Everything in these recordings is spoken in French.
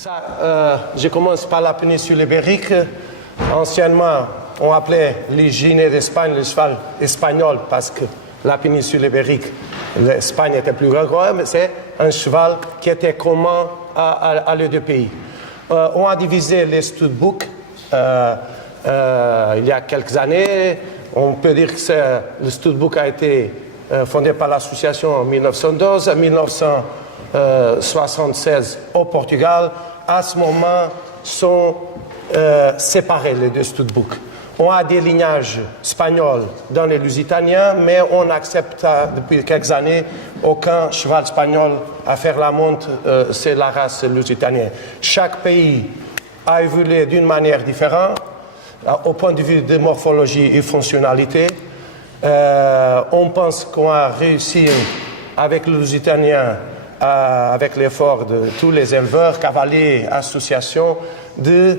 Je commence par la péninsule ibérique. Anciennement, on appelait les Gynets d'Espagne le cheval espagnol parce que la péninsule ibérique, l'Espagne était plus grande, mais c'est un cheval qui était commun à les deux pays. On a divisé les studbooks il y a quelques années. On peut dire que le studbook a été fondé par l'association en 1912, en 1976 au Portugal. À ce moment, sont séparés les deux studbooks. On a des lignages espagnols dans les Lusitaniens, mais on n'accepte depuis quelques années aucun cheval espagnol à faire la monte, c'est la race lusitanienne. Chaque pays a évolué d'une manière différente, au point de vue de morphologie et fonctionnalité. On pense qu'on a réussi avec le Lusitanien, avec l'effort de tous les éleveurs, cavaliers, associations, de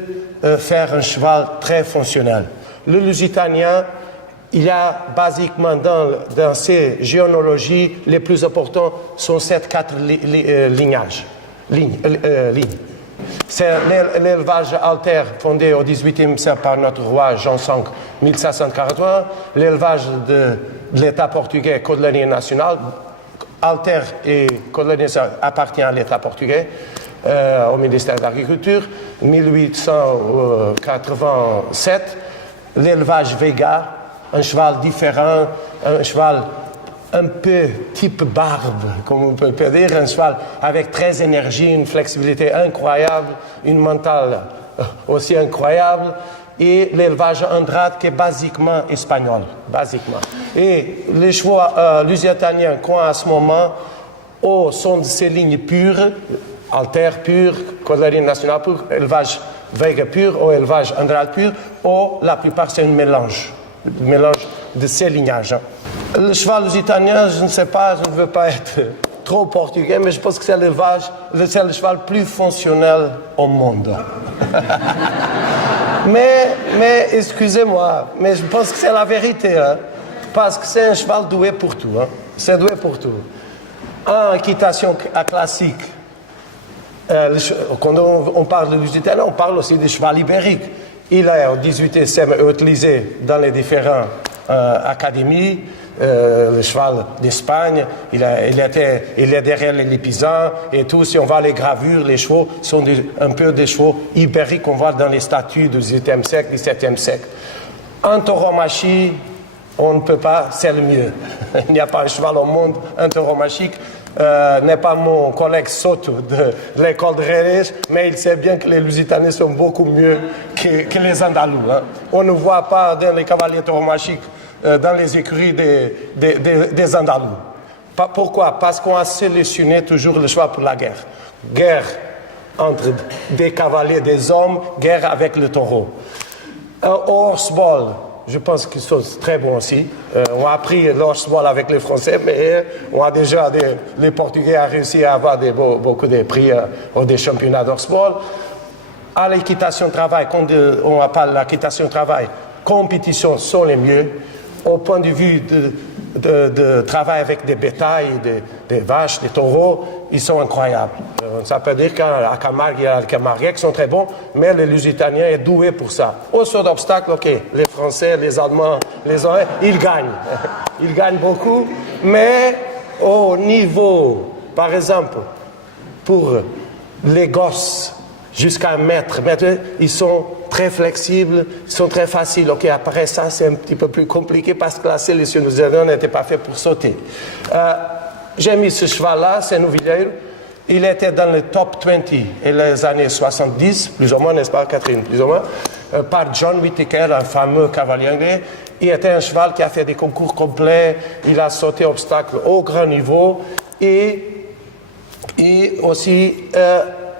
faire un cheval très fonctionnel. Le Lusitanien, il y a basiquement dans ces généalogies, les plus importants sont ces quatre lignes. C'est l'élevage alter fondé au XVIIIe siècle par notre roi Jean V, 1543, l'élevage de l'État portugais, Codelaria national, alter et Codelaria appartient à l'État portugais, au ministère de l'Agriculture, 1887, l'élevage Vega, un cheval différent, un cheval un peu type barbe, comme on peut dire, un cheval avec très énergie, une flexibilité incroyable, une mentale aussi incroyable, et l'élevage Andrade qui est basiquement espagnol, basiquement. Et les chevaux lusitaniens qu'on a à ce moment sont de ces lignes pures, alter pur, Codelaria national pur, élevage Vega pur ou élevage Andrade pur, ou la plupart c'est un mélange de ces lignages. Le cheval lusitanien, je ne sais pas, je ne veux pas être trop portugais, mais je pense que c'est le cheval plus fonctionnel au monde. mais excusez-moi, mais je pense que c'est la vérité, hein, parce que c'est un cheval doué pour tout. Hein, c'est doué pour tout. En équitation classique, quand on parle de lusitanien, on parle aussi du cheval ibérique. Il est au XVIIIe siècle utilisé dans les différentes académies. Le cheval d'Espagne, il est derrière les pisans et tout. Si on voit les gravures, les chevaux sont un peu des chevaux ibériques qu'on voit dans les statues du XVIIIe siècle, XVIIe siècle. En tauromachie, on ne peut pas, c'est le mieux. Il n'y a pas un cheval au monde, un tauromachique. N'est pas mon collègue Soto de l'école de Reyes, mais il sait bien que les Lusitaniens sont beaucoup mieux que les Andalous. Hein. On ne voit pas dans les cavaliers tauromachiques dans les écuries des Andalous. Pourquoi? Parce qu'on a sélectionné toujours le cheval pour la guerre. Guerre entre des cavaliers, des hommes, guerre avec le taureau. Horseball, je pense qu'ils sont très bons aussi. On a appris l'horseball avec les Français, mais on a déjà les Portugais ont réussi à avoir beaucoup de prix des championnats d'horseball. À l'équitation travail, quand on parle d'équitation travail, compétition sont les mieux. Au point de vue de travail avec des bétails, des vaches, des taureaux, ils sont incroyables. Ça peut dire qu'à Camargue, il y a les Camarguais qui sont très bons, mais les Lusitaniens sont doués pour ça. Au saut d'obstacle, ok, les Français, les Allemands, les Anglais, ils gagnent. Ils gagnent beaucoup, mais au niveau, par exemple, pour les gosses, jusqu'à un mètre, ils sont très flexibles, ils sont très faciles. Ok, après ça, c'est un petit peu plus compliqué parce que la sélection n'était pas faite pour sauter. J'ai mis ce cheval-là, c'est Novilheiro. Il était dans le top 20 et les années 70, plus ou moins, n'est-ce pas, Catherine, plus ou moins, par John Whittaker, un fameux cavalier anglais. Il était un cheval qui a fait des concours complets, il a sauté obstacles au grand niveau et aussi...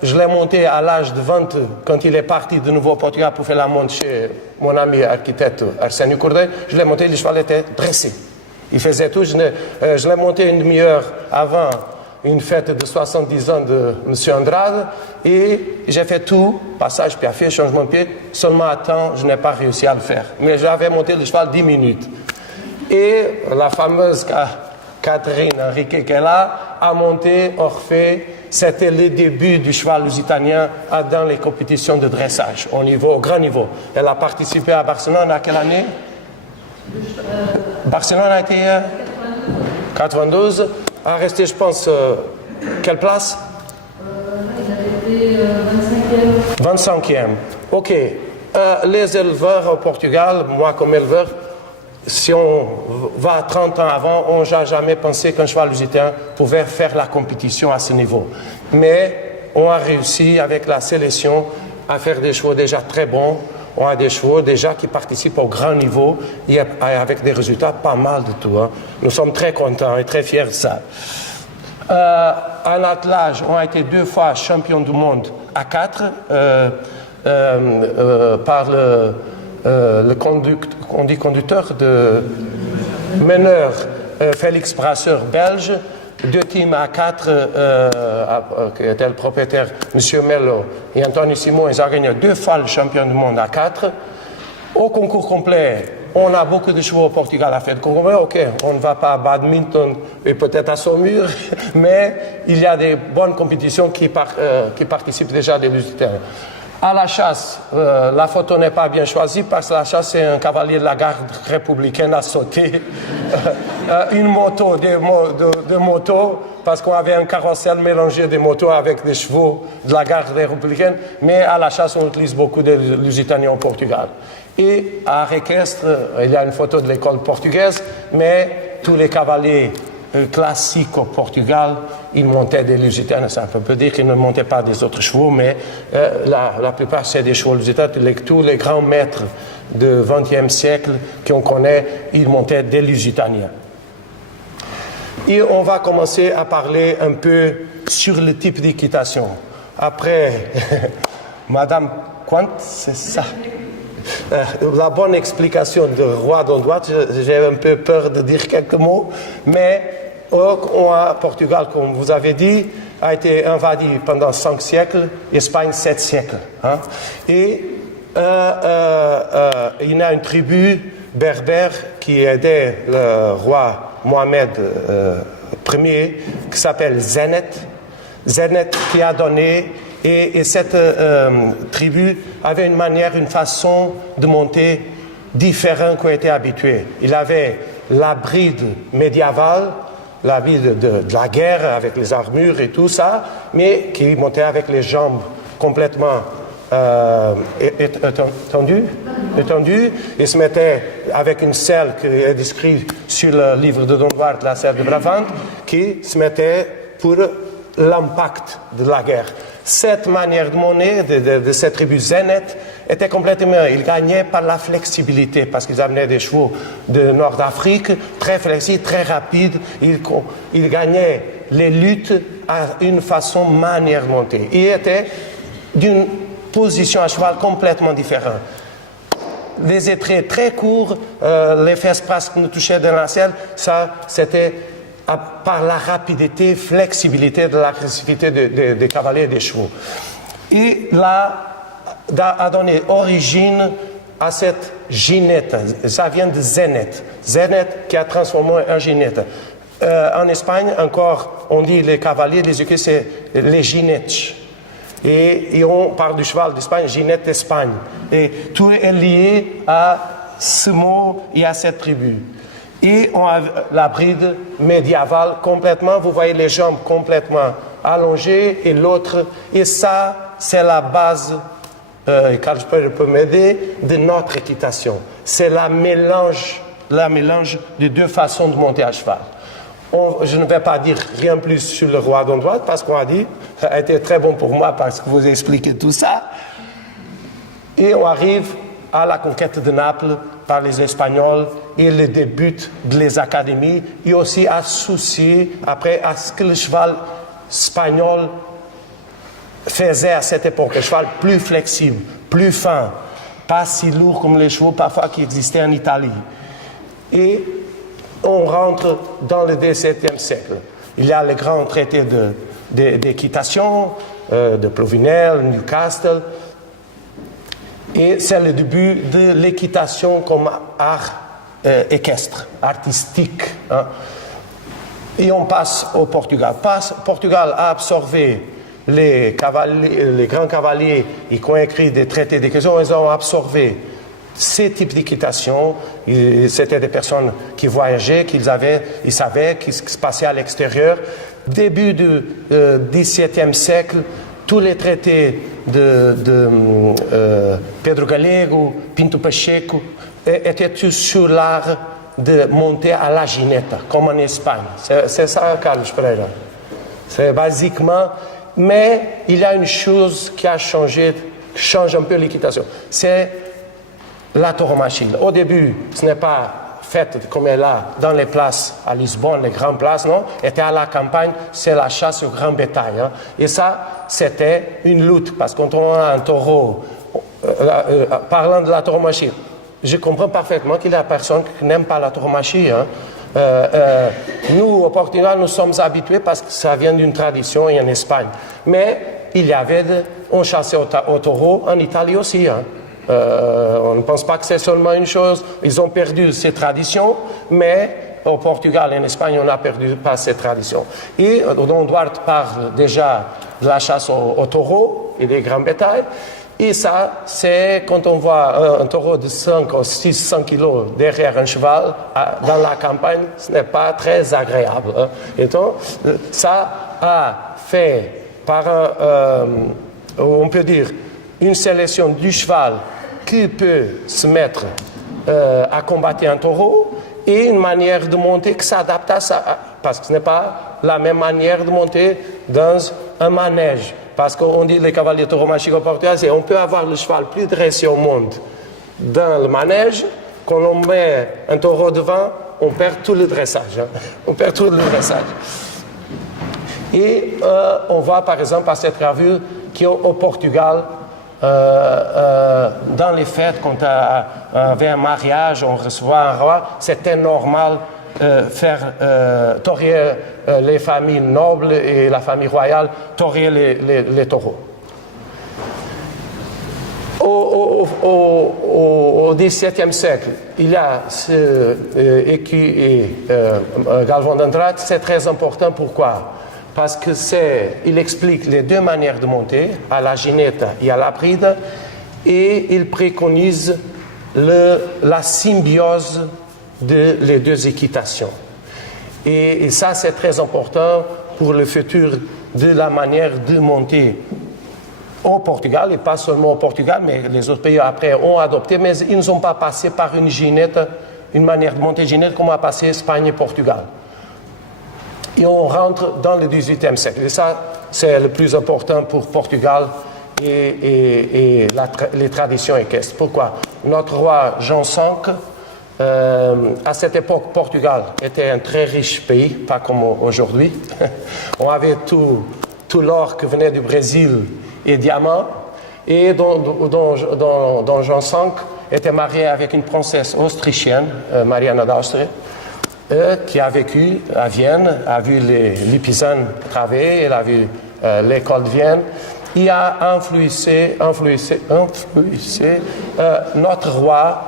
je l'ai monté à l'âge de 20 quand il est parti de nouveau au Portugal pour faire la monte chez mon ami architecte Arsénio Cordeiro. Je l'ai monté, le cheval était dressé. Il faisait tout. Je l'ai monté une demi-heure avant une fête de 70 ans de M. Andrade et j'ai fait tout, passage, piafé, changement de pied. Seulement à temps, je n'ai pas réussi à le faire. Mais j'avais monté le cheval 10 minutes. Et la fameuse Catherine Henrique qui est là, à monter Orphée. C'était le début du cheval lusitanien dans les compétitions de dressage, au grand niveau. Elle a participé à Barcelone à quelle année? Barcelone a été 92. A resté, je pense, quelle place? Il avait été 25e. 25e. Ok. Les éleveurs au Portugal, moi comme éleveur, si on va 30 ans avant, on n'a jamais pensé qu'un cheval lusitain pouvait faire la compétition à ce niveau. Mais on a réussi avec la sélection à faire des chevaux déjà très bons. On a des chevaux déjà qui participent au grand niveau et avec des résultats pas mal du tout. Hein. Nous sommes très contents et très fiers de ça. En attelage, on a été 2 fois champion du monde à 4 par le conducteur de meneur Félix Brasseur belge, 2 teams à 4 qui était le propriétaire M. Mello et Anthony Simon, ils ont gagné 2 fois le champion du monde à 4. Au concours complet, on a beaucoup de chevaux au Portugal à faire le concours complet. Ok, on ne va pas à badminton et peut-être à Saumur, mais il y a des bonnes compétitions qui participent déjà des lusitains. À la chasse, la photo n'est pas bien choisie parce que la chasse, c'est un cavalier de la garde républicaine à sauter. Une moto, de motos, parce qu'on avait un carrousel mélangé de motos avec des chevaux de la garde républicaine. Mais à la chasse, on utilise beaucoup de lusitaniens au Portugal. Et à Requestre, il y a une photo de l'école portugaise, mais tous les cavaliers classiques au Portugal, ils montaient des lusitanes. Ça peut dire qu'ils ne montaient pas des autres chevaux, mais la plupart, c'est des chevaux lusitanes. Tous les grands maîtres du XXe siècle qu'on connaît, ils montaient des lusitaniens. Et on va commencer à parler un peu sur le type d'équitation. Après, Madame Quant, c'est ça. La bonne explication de roi d'Ondoat, j'ai un peu peur de dire quelques mots, mais Portugal, comme vous avez dit, a été invadé pendant 5 siècles, Espagne 7 siècles. Hein. Et il y a une tribu berbère qui aidait le roi Mohamed Ier, qui s'appelle Zenet. Zenet qui a donné, et cette tribu avait une manière, une façon de monter différente qu'on était habitué. Il avait la bride médiévale, la bride de la guerre avec les armures et tout ça, mais qui montait avec les jambes complètement étendues. Il se mettait avec une selle qui est décrite sur le livre de Don Duarte, la selle de Brabant, qui se mettait pour l'impact de la guerre. Cette manière de monter de cette tribu Zenet était complètement... Ils gagnaient par la flexibilité parce qu'ils amenaient des chevaux de Nord d'Afrique, très flexibles, très rapides. Ils gagnaient les luttes à une manière de monter. Ils étaient d'une position à cheval complètement différente. Les étraits très courts, les fesses presque ne touchaient dans la selle, ça c'était... par la rapidité, flexibilité de l'agressivité des cavaliers et des chevaux. Et là, a donné origine à cette ginette. Ça vient de Zenet. Zenet qui a transformé en ginette. En Espagne, encore, on dit les cavaliers, les écus, c'est les ginettes. Et on parle du cheval d'Espagne, ginette d'Espagne. Et tout est lié à ce mot et à cette tribu. Et on a la bride médiévale complètement, vous voyez les jambes complètement allongées et l'autre, et ça, c'est la base, car je peux m'aider, de notre équitation. C'est la mélange de 2 façons de monter à cheval. Je ne vais pas dire rien plus sur le roi d'Ondoat, parce qu'on a dit, ça a été très bon pour moi parce que vous expliquez tout ça. Et on arrive à la conquête de Naples par les Espagnols et le début des académies, et aussi associé après à ce que le cheval espagnol faisait à cette époque, un cheval plus flexible, plus fin, pas si lourd comme les chevaux parfois qui existaient en Italie. Et on rentre dans le XVIIe siècle. Il y a les grands traités d'équitation, de Plovinel, Newcastle. Et c'est le début de l'équitation comme art équestre, artistique. Hein. Et on passe au Portugal. Portugal a absorbé les grands cavaliers qui ont écrit des traités d'équitation, ils ont absorbé ces types d'équitation. C'était des personnes qui voyageaient, ils savaient ce qui se passait à l'extérieur. Début du XVIIe siècle, tous les traités de Pedro Galego, Pinto Pacheco étaient tous sur l'art de monter à la gineta, comme en Espagne. C'est ça, Carlos Pereira. C'est basiquement... Mais il y a une chose qui a changé, qui change un peu l'équitation. C'est la tauromachie. Au début, ce n'est pas fait comme elle a dans les places à Lisbonne, les grandes places, non. Était à la campagne, c'est la chasse au grand bétail. Hein. Et ça, c'était une lutte, parce que quand on a un taureau, parlant de la tauromachie, je comprends parfaitement qu'il y a personne qui n'aime pas la tauromachie. Hein. Nous, au Portugal, nous sommes habitués parce que ça vient d'une tradition en Espagne. Mais il y avait, on chassait au taureau en Italie aussi. Hein. On ne pense pas que c'est seulement une chose. Ils ont perdu ces traditions, mais au Portugal et en Espagne, on n'a perdu pas ces traditions. Et Dom Duarte parle déjà de la chasse au taureau et des grands bétails. Et ça, c'est quand on voit un taureau de 5 ou 600 kilos derrière un cheval dans la campagne, ce n'est pas très agréable. Hein. Et donc, ça a fait par on peut dire, une sélection du cheval qui peut se mettre à combattre un taureau et une manière de monter qui s'adapte à ça. Parce que ce n'est pas la même manière de monter dans un manège. Parce qu'on dit les cavaliers tauromachiques au Portugal, c'est on peut avoir le cheval plus dressé au monde dans le manège. Quand on met un taureau devant, on perd tout le dressage. Hein. On perd tout le dressage. Et on voit par exemple à cette gravure qu'au Portugal, dans les fêtes, quand on avait un mariage, on recevait un roi, c'était normal faire toréer les familles nobles et la famille royale, toréer les taureaux. Au XVIIe siècle, il y a Galvão de Andrade, c'est très important. Pourquoi? Parce que il explique les deux manières de monter, à la gineta et à la bride, et il préconise la symbiose de les deux équitations. Et ça, c'est très important pour le futur de la manière de monter au Portugal, et pas seulement au Portugal, mais les autres pays après ont adopté, mais ils ne sont pas passés par une ginette, une manière de monter ginette comme a passé Espagne et Portugal. Et on rentre dans le XVIIIe siècle. Et ça, c'est le plus important pour Portugal et les traditions équestres. Pourquoi? Notre roi Jean V, à cette époque, Portugal était un très riche pays, pas comme aujourd'hui. On avait tout l'or qui venait du Brésil et diamants. Et dont Jean V était marié avec une princesse autrichienne, Mariana d'Austrie, qui a vécu à Vienne, a vu les paysannes travailler, elle a vu l'école de Vienne. Il a influencé notre roi,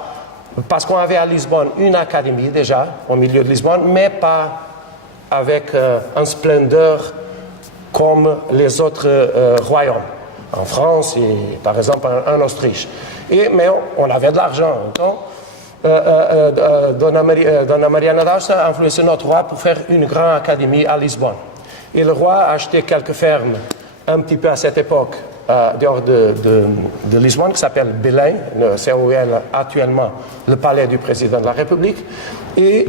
parce qu'on avait à Lisbonne une académie déjà, au milieu de Lisbonne, mais pas avec une splendeur comme les autres royaumes, en France et par exemple en Autriche. Mais on avait de l'argent. Donc, Dona Mariana d'Austrie a influencé notre roi pour faire une grande académie à Lisbonne. Et le roi a acheté quelques fermes un petit peu à cette époque dehors de Lisbonne, qui s'appelle Belém, c'est où est actuellement le palais du président de la République. Et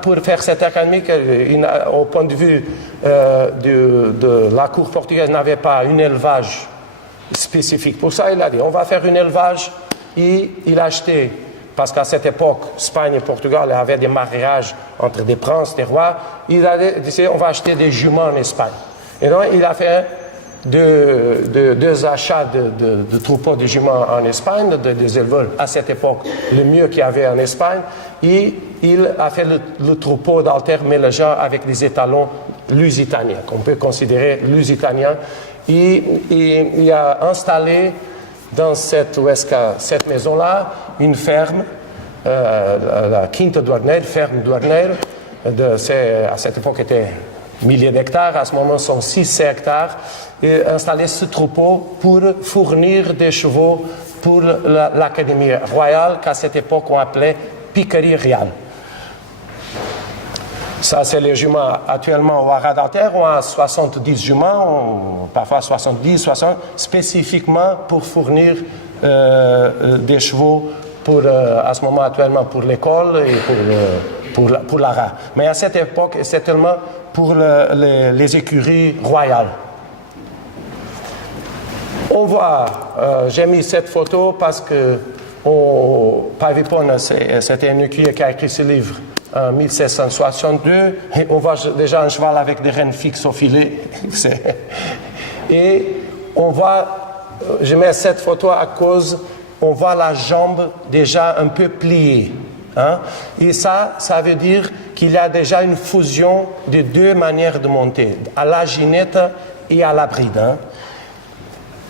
pour faire cette académie, au point de vue de la cour portugaise, n'avait pas un élevage spécifique. Pour ça, il a dit, on va faire un élevage, et il a acheté, parce qu'à cette époque, Espagne et Portugal avaient des mariages entre des princes, des rois, il a dit, on va acheter des juments en Espagne. Et donc, il a fait deux achats de troupeaux de juments en Espagne, des éleveurs à cette époque, le mieux qu'il y avait en Espagne, et il a fait le troupeau d'altères mélangeant avec des étalons lusitaniens, qu'on peut considérer lusitaniens, et il a installé dans cette maison-là une ferme, la Quinta do Arneiro, ferme do Arneiro, à cette époque, étaient milliers d'hectares. À ce moment, sont 6 hectares. Et installer ce troupeau pour fournir des chevaux pour l'Académie royale, qu'à cette époque, on appelait piquerie réale. Ça, c'est les juments actuellement au haras d'Alter. On a 70 juments, parfois 70, 60, spécifiquement pour fournir des chevaux pour, à ce moment actuellement pour l'école et pour l'haras. Mais à cette époque, c'est tellement pour les écuries royales. On voit, j'ai mis cette photo parce que Pavipon, c'était un écuyer qui a écrit ce livre en 1762, et on voit déjà un cheval avec des rênes fixes au filet. Et on voit, je mets cette photo à cause, on voit la jambe déjà un peu pliée. Hein? Et ça veut dire qu'il y a déjà une fusion de 2 manières de monter, à la ginette et à la bride. Hein?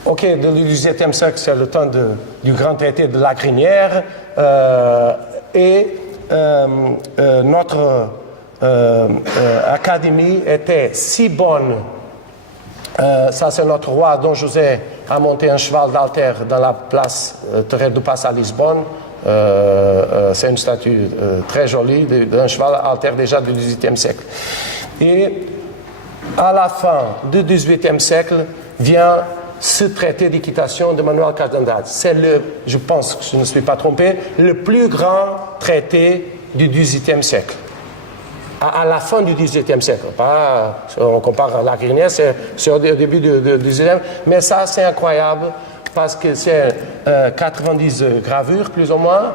Ok, le XVIIe siècle, c'est le temps du grand traité de la crinière, notre académie était si bonne. Ça, c'est notre roi, Don José, a monté un cheval d'Alter dans la place Terre du Pass à Lisbonne. C'est une statue très jolie d'un cheval d'Alter déjà du XVIIIe siècle. Et à la fin du XVIIIe siècle vient ce traité d'équitation de Manuel Cardenal. C'est je pense que je ne me suis pas trompé, le plus grand traité du XVIIIe siècle. À la fin du XVIIIe siècle. Pas, on compare à la crinière, c'est au début du XVIIIe, mais ça c'est incroyable parce que c'est 90 gravures plus ou moins,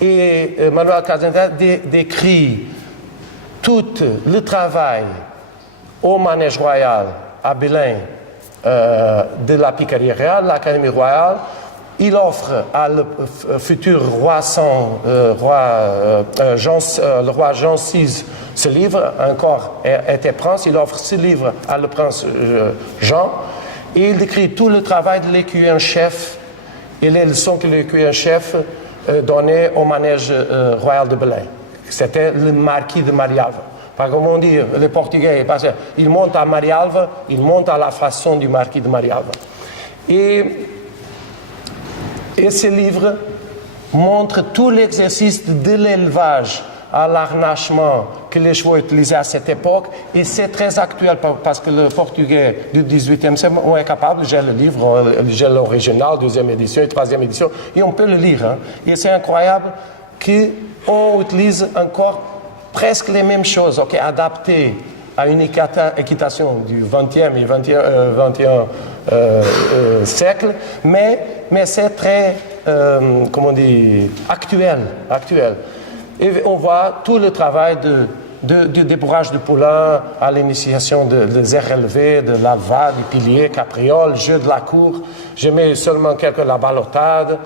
et Manuel Cardenal décrit tout le travail au manège royal à Belém de la piquerie réale, l'Académie royale. Il offre à le futur roi le roi Jean VI ce livre, encore était prince, il offre ce livre à le prince Jean, et il décrit tout le travail de l'écuyer en chef et les leçons que l'écuyer en chef donnait au manège royal de Belém. C'était le marquis de Marialva. Par comme on dit, les Portugais, ils montent à Marialva, ils montent à la façon du marquis de Marialva. Et ce livre montre tout l'exercice de l'élevage à l'arnachement que les chevaux utilisaient à cette époque, et c'est très actuel parce que le portugais du XVIIIe siècle, on est capable, j'ai le livre, j'ai l'original, 2e édition et 3e édition, et on peut le lire. Hein. Et c'est incroyable qu'on utilise encore presque les mêmes choses, adaptées à une équitation du 20e et 21 siècle, mais c'est très, actuel. Et on voit tout le travail de débourrage de poulain à l'initiation des airs élevés, de la va, du pilier, capriole, jeu de la cour. Je mets seulement quelques la balotade.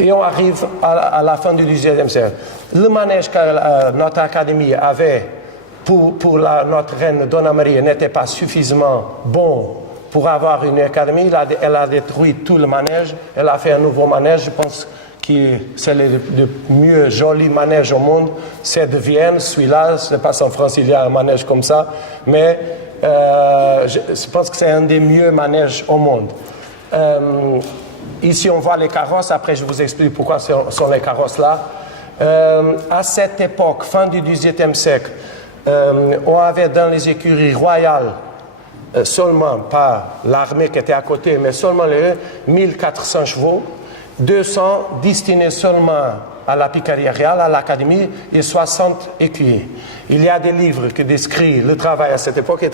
Et on arrive à la fin du XVIIe siècle. Le manège que notre académie avait pour notre reine Donna Maria n'était pas suffisamment bon pour avoir une académie. Elle a détruit tout le manège. Elle a fait un nouveau manège. Je pense que c'est le mieux joli manège au monde. C'est de Vienne, celui-là. Je ne sais pas si en France il y a un manège comme ça. Mais je pense que c'est un des mieux manèges au monde. Ici, on voit les carrosses. Après, je vous explique pourquoi sont les carrosses là. À cette époque, fin du XVIIIe siècle, on avait dans les écuries royales, seulement, pas l'armée qui était à côté, mais seulement les 1400 chevaux, 200 destinés seulement à la piquerie réale, à l'académie, et 60 écuyers. Il y a des livres qui décrivent le travail à cette époque, et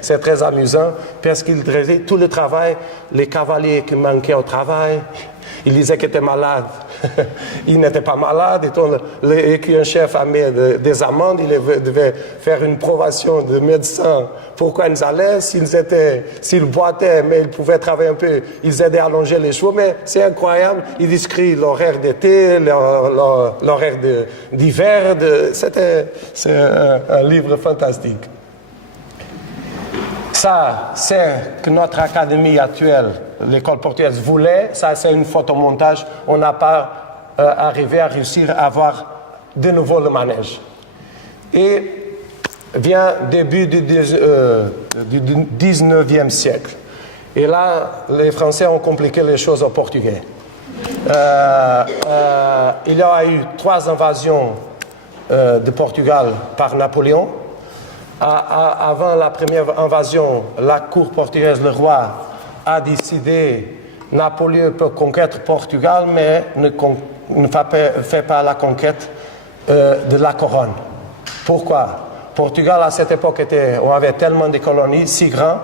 c'est très amusant, parce qu'il disait tout le travail, les cavaliers qui manquaient au travail, il disait qu'ils étaient malades. Ils n'étaient pas malades, et l'écuyer-chef a mis des amendes, il devait faire une probation de médecin. Pourquoi ils allaient, s'ils boitaient, mais ils pouvaient travailler un peu, ils aidaient à allonger les chevaux, mais c'est incroyable, il décrit l'horaire d'été, l'horaire d'hiver, c'est un livre fantastique. Ça, c'est que notre académie actuelle, l'école portugaise, voulait. Ça, c'est une photomontage. On n'a pas arrivé à réussir à avoir de nouveau le manège. Et vient début du 19e siècle. Et là, les Français ont compliqué les choses aux Portugais. Il y a eu 3 invasions de Portugal par Napoléon. Avant la première invasion, la cour portugaise, le roi, a décidé Napoléon peut conquérir Portugal, mais ne fait pas la conquête de la couronne. Pourquoi? Portugal, à cette époque, on avait tellement de colonies, si grands,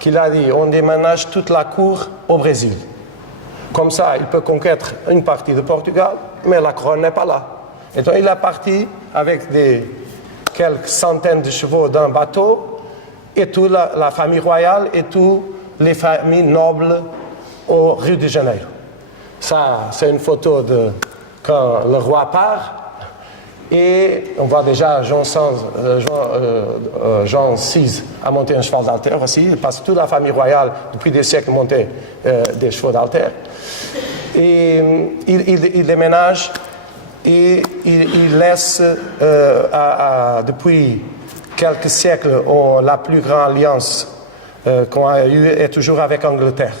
qu'il a dit on déménage toute la cour au Brésil. Comme ça, il peut conquérir une partie de Portugal, mais la couronne n'est pas là. Et donc, il est parti avec quelques centaines de chevaux d'un bateau, et toute la famille royale et toutes les familles nobles au Rio de Janeiro. Ça, c'est une photo de quand le roi part. Et on voit déjà Jean VI a monté un cheval d'Alter aussi, parce que toute la famille royale, depuis des siècles, montait des chevaux d'Alter. Et il déménage et il laisse, depuis quelques siècles, la plus grande alliance qu'on a eue est toujours avec l'Angleterre.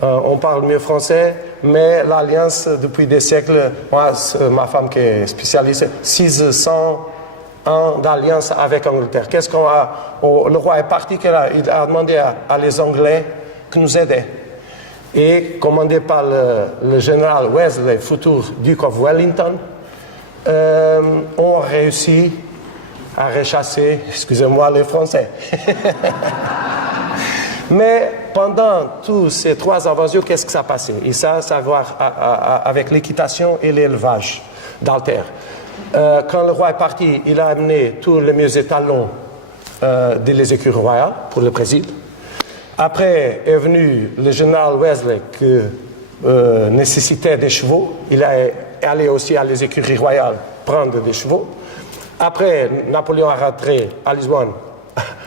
On parle mieux français, mais l'alliance depuis des siècles, moi, ma femme qui est spécialiste, 600 ans d'alliance avec l'Angleterre. Qu'est-ce qu'on a? Le roi est parti, il a demandé à les Anglais de nous aider. Et commandé par le général Wesley, futur Duke of Wellington, on a réussi à rechasser, excusez-moi les Français. Mais pendant tous ces 3 invasions, qu'est-ce qui s'est passé? Et ça a à voir avec l'équitation et l'élevage d'Alter. Quand le roi est parti, il a amené tous les mieux étalons des écuries royales pour le Brésil. Après est venu le général Wesley qui nécessitait des chevaux. Il est allé aussi à les écuries royales prendre des chevaux. Après, Napoléon a rentré à Lisbonne,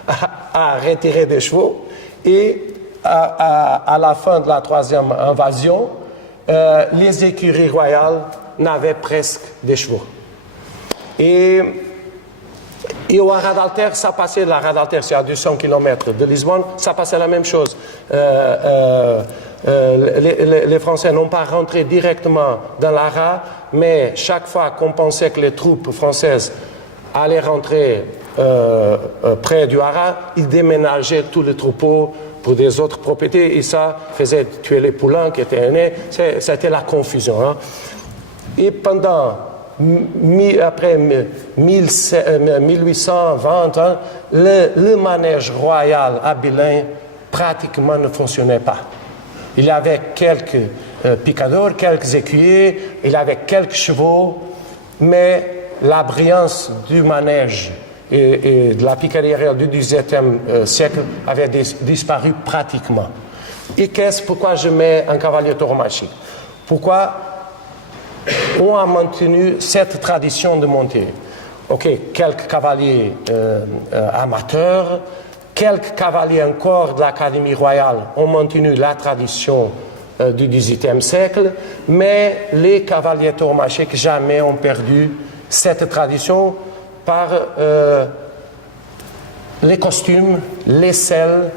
a retiré des chevaux. Et à la fin de la 3e invasion, les écuries royales n'avaient presque des chevaux. Et au Haras d'Alter, ça passait, la Haras d'Alter, c'est à 200 km de Lisbonne, ça passait la même chose. Les Français n'ont pas rentré directement dans l'Haras, mais chaque fois qu'on pensait que les troupes françaises allaient rentrer près du Haras, ils déménageaient tous les troupeaux pour des autres propriétés et ça faisait tuer les poulains qui étaient nés. C'était la confusion. Hein. Et après 1820, hein, le manège royal à Belém pratiquement ne fonctionnait pas. Il y avait quelques picadors, quelques écuyers, il y avait quelques chevaux, mais la brillance du manège et de la picaderie du XVIIe siècle avait disparu pratiquement. Et pourquoi je mets un cavalier tauromachie? Pourquoi on a maintenu cette tradition de monter? Ok, quelques cavaliers amateurs, quelques cavaliers encore de l'Académie royale ont maintenu la tradition du XVIIIe siècle, mais les cavaliers tauromachés jamais ont perdu cette tradition par les costumes, les selles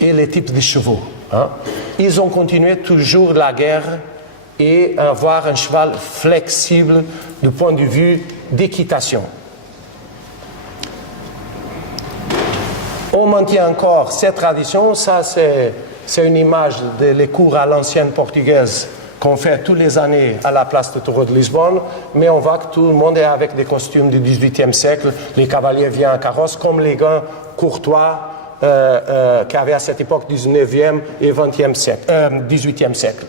et les types de chevaux. Hein. Ils ont continué toujours la guerre et avoir un cheval flexible du point de vue d'équitation. On maintient encore cette tradition, ça c'est une image des cours à l'ancienne portugaise qu'on fait tous les années à la place de Taureau de Lisbonne, mais on voit que tout le monde est avec des costumes du XVIIIe siècle, les cavaliers viennent en carrosse, comme les gars courtois qu'il y avait à cette époque, 19e et 18e siècle.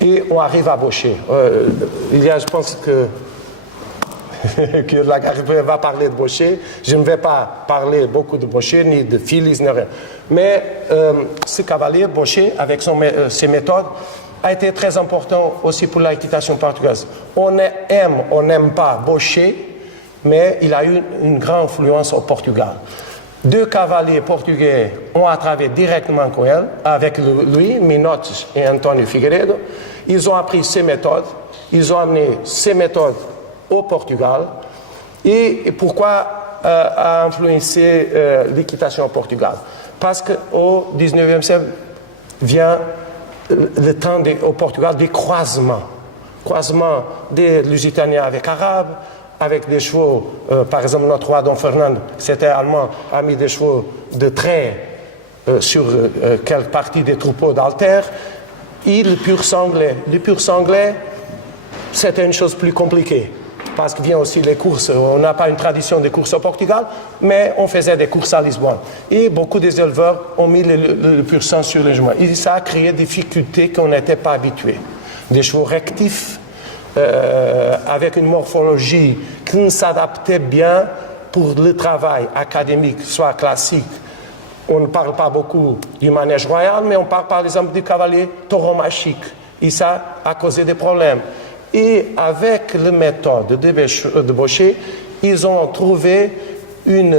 Et on arrive à Bocher. Je pense que la Garibay va parler de Bocher. Je ne vais pas parler beaucoup de Bocher, ni de Phillies, ni rien. Mais ce cavalier, Bocher, avec ses méthodes, a été très important aussi pour l'équitation portugaise. On n'aime pas Bocher, mais il a eu une grande influence au Portugal. 2 cavaliers portugais ont travaillé directement avec lui, Minotes et António Figueiredo, Ils ont appris ces méthodes, ils ont amené ces méthodes au Portugal. Et pourquoi a influencé l'équitation au Portugal? Parce qu'au 19e siècle vient le temps au Portugal des croisements des Lusitaniens avec Arabes, avec des chevaux, par exemple notre roi Don Fernando, c'était allemand, a mis des chevaux de trait sur quelques parties des troupeaux d'Alter, et le pur sanglais. Le pur sanglais, c'était une chose plus compliquée, parce que vient aussi les courses. On n'a pas une tradition des courses au Portugal, mais on faisait des courses à Lisbonne. Et beaucoup des éleveurs ont mis le pur sang sur les juments. Et ça a créé des difficultés qu'on n'était pas habitués. Des chevaux rectifs, avec une morphologie qui s'adaptait bien pour le travail académique, soit classique. On ne parle pas beaucoup du manège royal, mais on parle par exemple du cavalier tauromachique. Et ça a causé des problèmes. Et avec la méthode de Bochet, ils ont trouvé une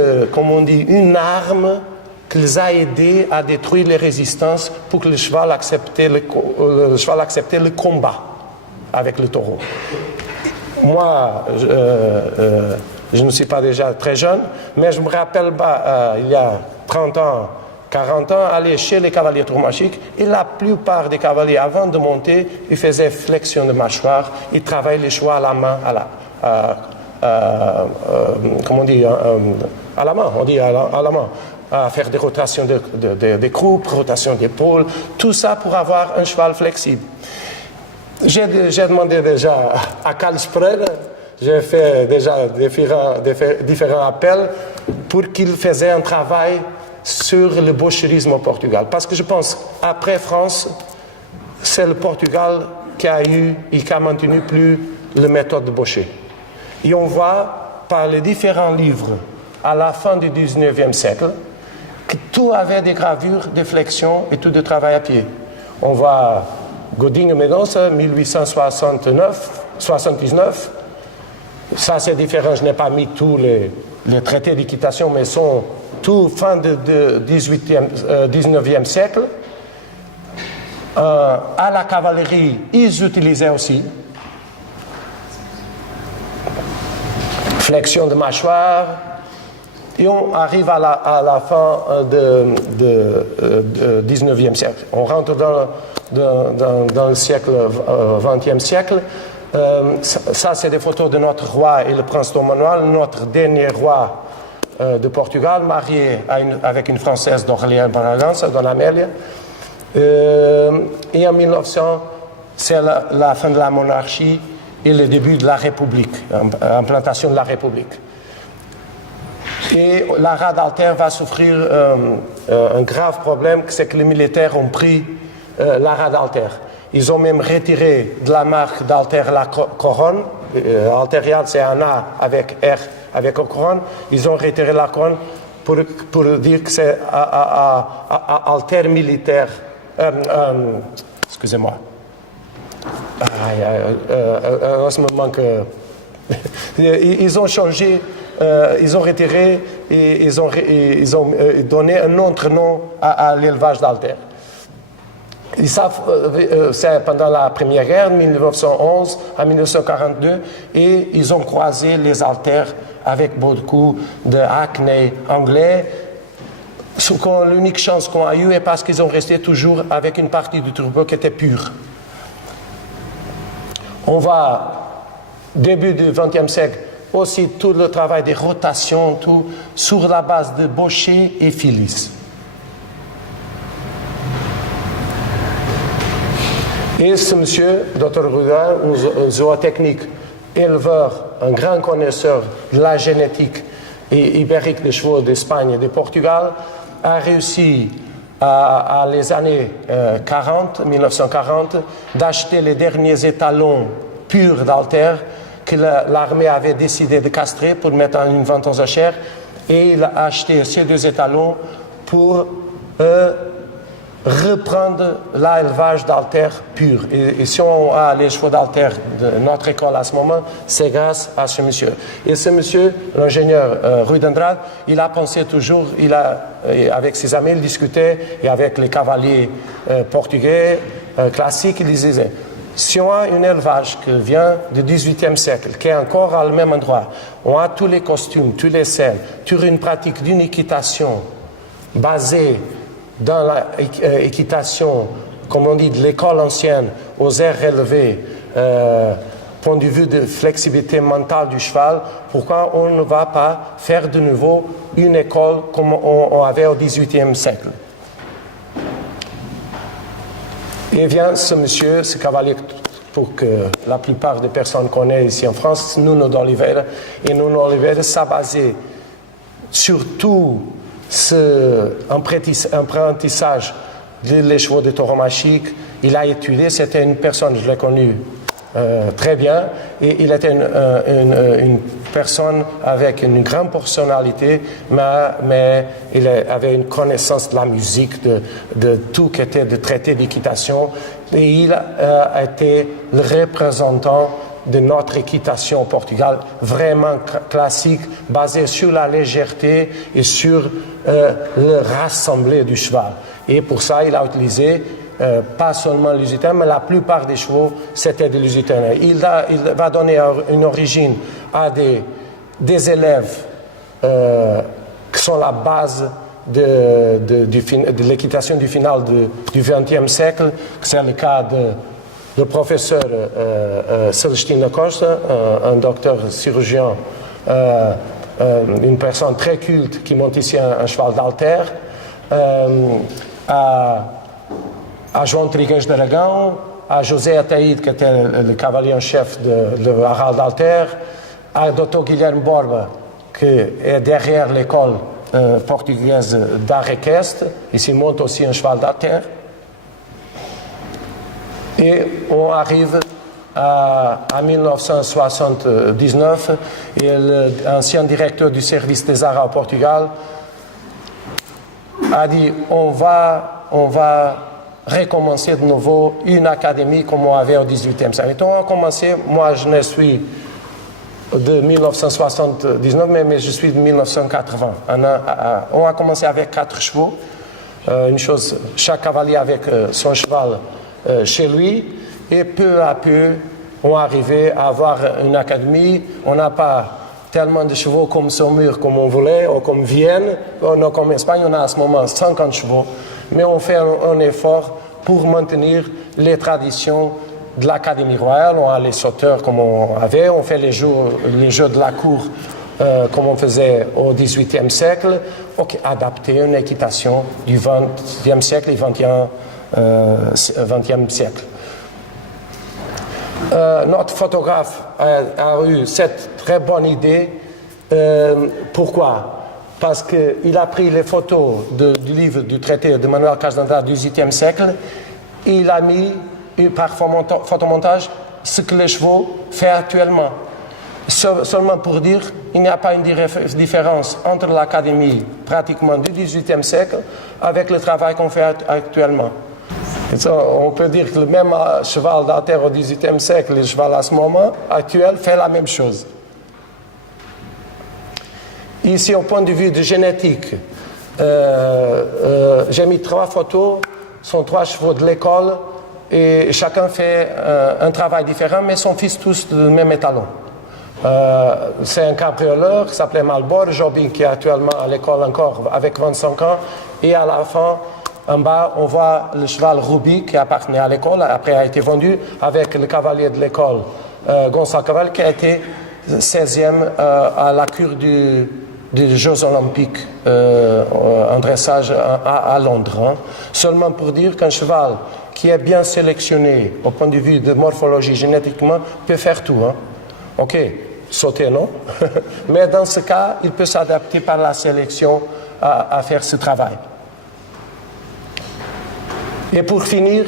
arme qui les a aidés à détruire les résistances pour que le cheval accepte le combat avec le taureau. Moi, je ne suis pas déjà très jeune, mais je me rappelle il y a 30 ans, 40 ans, aller chez les cavaliers tauromachiques, et la plupart des cavaliers, avant de monter, ils faisaient flexion de mâchoire, ils travaillaient les chevaux à la main, comment on dit, à la main, on dit à la main, à faire des rotations des croupes, rotations d'épaule, tout ça pour avoir un cheval flexible. J'ai demandé déjà à Carl Spreer, j'ai fait déjà différents appels pour qu'il fasse un travail sur le boucherisme au Portugal. Parce que je pense, après France, c'est le Portugal qui a eu et qui a maintenu plus la méthode de boucher. Et on voit par les différents livres à la fin du 19e siècle que tout avait des gravures, des flexions et tout de travail à pied. On voit Godinho Mendonça, 1879. Ça, c'est différent. Je n'ai pas mis tous les traités d'équitation, mais sont tout fin du 19e siècle. À la cavalerie, ils utilisaient aussi flexion de mâchoire. Et on arrive à la fin du 19e siècle. On rentre dans le siècle, 20e siècle. Ça, c'est des photos de notre roi et le prince Dom Manuel, notre dernier roi de Portugal, marié avec une Française d'Orléans Bragança, Dona Amélia. Et en 1900, c'est la fin de la monarchie et le début de la République, l'implantation de la République. Et la rade d'Alter va souffrir un grave problème, c'est que les militaires ont pris la rade d'Alter. Ils ont même retiré de la marque d'Alter la couronne. Alteriade, c'est un A avec R, avec une couronne. Ils ont retiré la couronne pour dire que c'est Alter militaire. Excusez-moi. En ce moment que... Ils ont changé, ils ont retiré et ils ont donné un autre nom à l'élevage d'Alter. C'est pendant la Première Guerre, 1911 à 1942, et ils ont croisé les Alters avec beaucoup de Hackney anglais. L'unique chance qu'on a eue est parce qu'ils ont resté toujours avec une partie du troupeau qui était pure. On va, début du XXe siècle, aussi tout le travail des rotations, tout sur la base de Bochet et Phillies. Et ce monsieur, Dr. Rudin, un zootechnique, éleveur, un grand connaisseur de la génétique ibérique des chevaux d'Espagne et de Portugal, a réussi à les années 1940, d'acheter les derniers étalons purs d'Alter que l'armée avait décidé de castrer pour mettre en une vente aux enchères, et il a acheté ces deux étalons pour reprendre l'élevage d'Alter pur. Et si on a les chevaux d'Alter de notre école à ce moment, c'est grâce à ce monsieur. Et ce monsieur, l'ingénieur Rui d'Andrade, il a pensé toujours, avec ses amis, il discutait, et avec les cavaliers portugais classiques, il disait, Si on a un élevage qui vient du XVIIIe siècle, qui est encore à le même endroit, on a tous les costumes, tous les selles, toute une pratique d'une équitation basée dans l'équitation, comme on dit, de l'école ancienne, aux airs élevés, point de vue de flexibilité mentale du cheval, pourquoi on ne va pas faire de nouveau une école comme on avait au XVIIIe siècle? Et vient ce monsieur, ce cavalier, pour que la plupart des personnes connaissent ici en France, Nuno de Oliveira. Et Nuno de Oliveira s'est basé sur tout ce apprentissage des chevaux de tauromachique. Il a étudié, c'était une personne, je l'ai connu très bien, et il était une personne avec une grande personnalité, mais il avait une connaissance de la musique, de tout qui était de traité d'équitation, et il a été le représentant de notre équitation au Portugal, vraiment classique, basé sur la légèreté et sur le rassemblé du cheval. Et pour ça, il a utilisé pas seulement l'Usitain, mais la plupart des chevaux, c'était de l'Usitain. Il va donner une origine à des élèves qui sont la base de l'équitation du final du XXe siècle. C'est le cas du professeur Celestino Costa, un docteur chirurgien, une personne très culte qui monte ici un cheval d'Alter, à João Trigueiros d'Aragão, à José Ataíde, qui était le cavalier en chef de Harald d'Alter, à Dr. Guilherme Borba, qui est derrière l'école portugaise d'art équestre, ici monte aussi un cheval d'Alter. Et on arrive à 1979, et l'ancien directeur du service des arts au Portugal a dit on va recommencer de nouveau une académie comme on avait au XVIIIe siècle. Et on a commencé, moi je ne suis de 1979, mais je suis de 1980. On a commencé avec 4 chevaux, une chose, chaque cavalier avec son cheval chez lui, et peu à peu on est arrivé à avoir une académie. On n'a pas tellement de chevaux comme Saumur, comme on voulait, ou comme Vienne, ou comme Espagne, on a à ce moment 50 chevaux, mais on fait un effort pour maintenir les traditions de l'Académie royale. On a les sauteurs comme on avait, on fait les jeux de la cour comme on faisait au XVIIIe siècle, adapter une équitation du XXe siècle et XXe siècle. Notre photographe a eu cette très bonne idée. Pourquoi? Parce qu'il a pris les photos du livre du traité de Manuel Casdandrade du XVIIIe siècle, et il a mis par photomontage ce que les chevaux font actuellement. Seulement pour dire, il n'y a pas une différence entre l'académie pratiquement du XVIIIe siècle avec le travail qu'on fait actuellement. On peut dire que le même cheval d'Alter au XVIIIe siècle et le cheval à ce moment actuel fait la même chose. Ici, au point de vue de génétique, j'ai mis 3 photos, ce sont 3 chevaux de l'école, et chacun fait un travail différent, mais sont fils tous du même étalon. C'est un cabrioleur qui s'appelait Malbor, Jobin, qui est actuellement à l'école encore avec 25 ans, et à la fin, en bas, on voit le cheval Ruby qui appartenait à l'école, après a été vendu avec le cavalier de l'école, Gonçalo Caval, qui a été 16e à la cure des Jeux Olympiques en dressage à Londres. Seulement pour dire qu'un cheval qui est bien sélectionné au point de vue de morphologie génétiquement peut faire tout. Ok, sauter non, mais dans ce cas, il peut s'adapter par la sélection à faire ce travail. Et pour finir,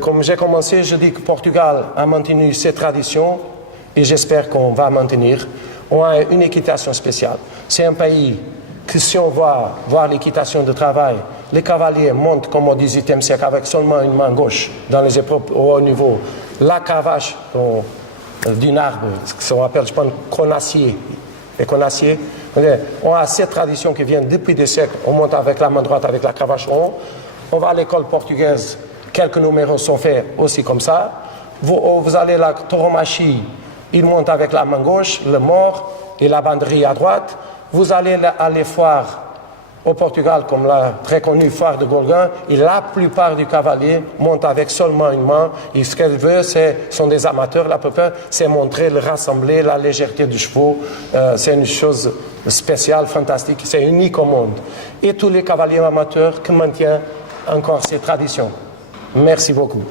comme j'ai commencé, je dis que Portugal a maintenu ses traditions et j'espère qu'on va maintenir. On a une équitation spéciale. C'est un pays que si on va voir l'équitation de travail, les cavaliers montent comme au XVIIIe siècle avec seulement une main gauche dans les épreuves au haut niveau. La cravache d'un arbre, ce qu'on appelle, je pense, conacier. Les conaciers. On a cette tradition qui vient depuis des siècles. On monte avec la main droite, avec la cravache en haut. On va à l'école portugaise quelques numéros sont faits aussi comme ça. Vous allez la tauromachie, il monte avec la main gauche, le mort et la banderie à droite. Vous allez à les foires au Portugal, comme la très connue foire de Golgan, et la plupart du cavalier monte avec seulement une main. Et ce qu'elle veut, sont des amateurs, la plupart, c'est montrer, le rassembler, la légèreté du cheval. C'est une chose spéciale, fantastique, c'est unique au monde. Et tous les cavaliers amateurs qui maintiennent encore ces traditions. Merci beaucoup.